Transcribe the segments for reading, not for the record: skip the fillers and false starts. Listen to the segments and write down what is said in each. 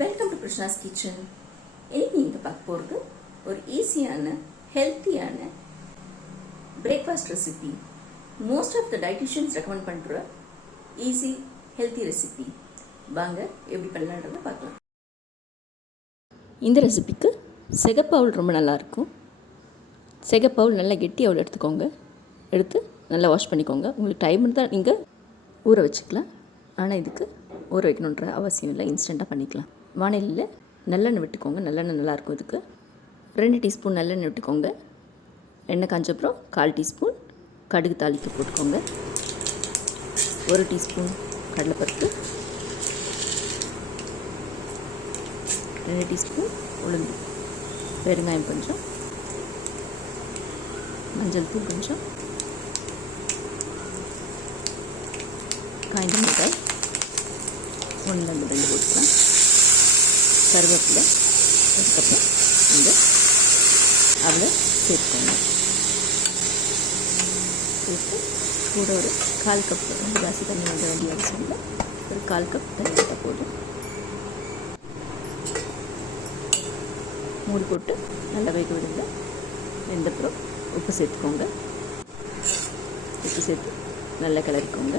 Welcome to Krishna's kitchen. இன்னைக்கு நீங்கள் பார்க்க போகிறது ஒரு ஈஸியான ஹெல்த்தியான breakfast recipe. Most of the dietitians recommend பண்ணுற ஈஸி ஹெல்த்தி ரெசிபி. வாங்க எப்படி பண்ணலான்றதை பார்க்கலாம். இந்த ரெசிபிக்கு செகப்பவுல் ரொம்ப நல்லாயிருக்கும். செகப்பவுல் நல்லா கெட்டி அவுல் எடுத்துக்கோங்க. எடுத்து நல்லா வாஷ் பண்ணிக்கோங்க. உங்களுக்கு டைம் இருந்தால் நீங்கள் ஊற வச்சுக்கலாம். ஆனால் இதுக்கு ஊற வைக்கணுன்ற அவசியம் இல்லை, இன்ஸ்டண்ட்டாக பண்ணிக்கலாம். வானிலையில் நல்லெண்ணெய் விட்டுக்கோங்க. நல்லெண்ணெய் நல்லாயிருக்கும். இதுக்கு 2 டீஸ்பூன் நல்லெண்ணெய் விட்டுக்கோங்க. எண்ணெய் காஞ்சப்புறம் 1/4 டீஸ்பூன் கடுகு தாளிக்க போட்டுக்கோங்க. 1 டீஸ்பூன் கடலைப்பருப்பு, 2 டீஸ்பூன் உளுந்து, பெருங்காயம் கொஞ்சம், மஞ்சள் தூள் கொஞ்சம், காய்ந்த மிளகாய் 1-2 போட்டுக்கலாம், கருவேப்பிலை, அதுக்கப்புறம் இந்த அவளை சேர்த்துக்கோங்க. சேர்த்து கூட ஒரு 1/4 கப், ரொம்ப ஜாஸ்தி தண்ணி வாங்க வேண்டிய அவசியம் இல்லை, ஒரு 1/4 கப் தண்ணி விட்டால் போதும். மூடி போட்டு நல்லா வேக விடுங்க. வெந்தப்புறம் உப்பு சேர்த்துக்கோங்க. உப்பு சேர்த்து நல்லா கிளறிக்கோங்க.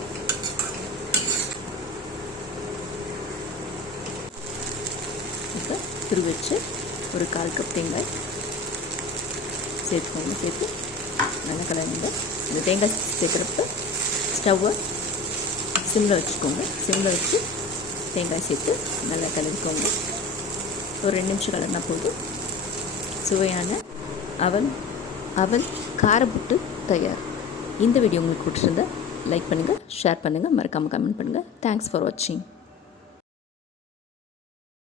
இப்போ துருவி வச்சு ஒரு 1/4 கப் தேங்காய் சேர்த்துக்கோங்க. சேர்த்து நல்லா கலருங்க. இந்த தேங்காய் சேர்க்குறப்ப ஸ்டவ்வை சிம்மில் வச்சுக்கோங்க. சிம்மில் வச்சு தேங்காய் சேர்த்து நல்லா கலரிக்கோங்க. ஒரு 2 நிமிஷம் கலர்னா போதும். சுவையான அவல் காரப்புட்டு தயார். இந்த வீடியோ உங்களுக்கு பிடிச்சிருந்தா லைக் பண்ணுங்கள், ஷேர் பண்ணுங்கள், மறக்காமல் கமெண்ட் பண்ணுங்கள். தேங்க்ஸ் ஃபார் வாட்சிங்.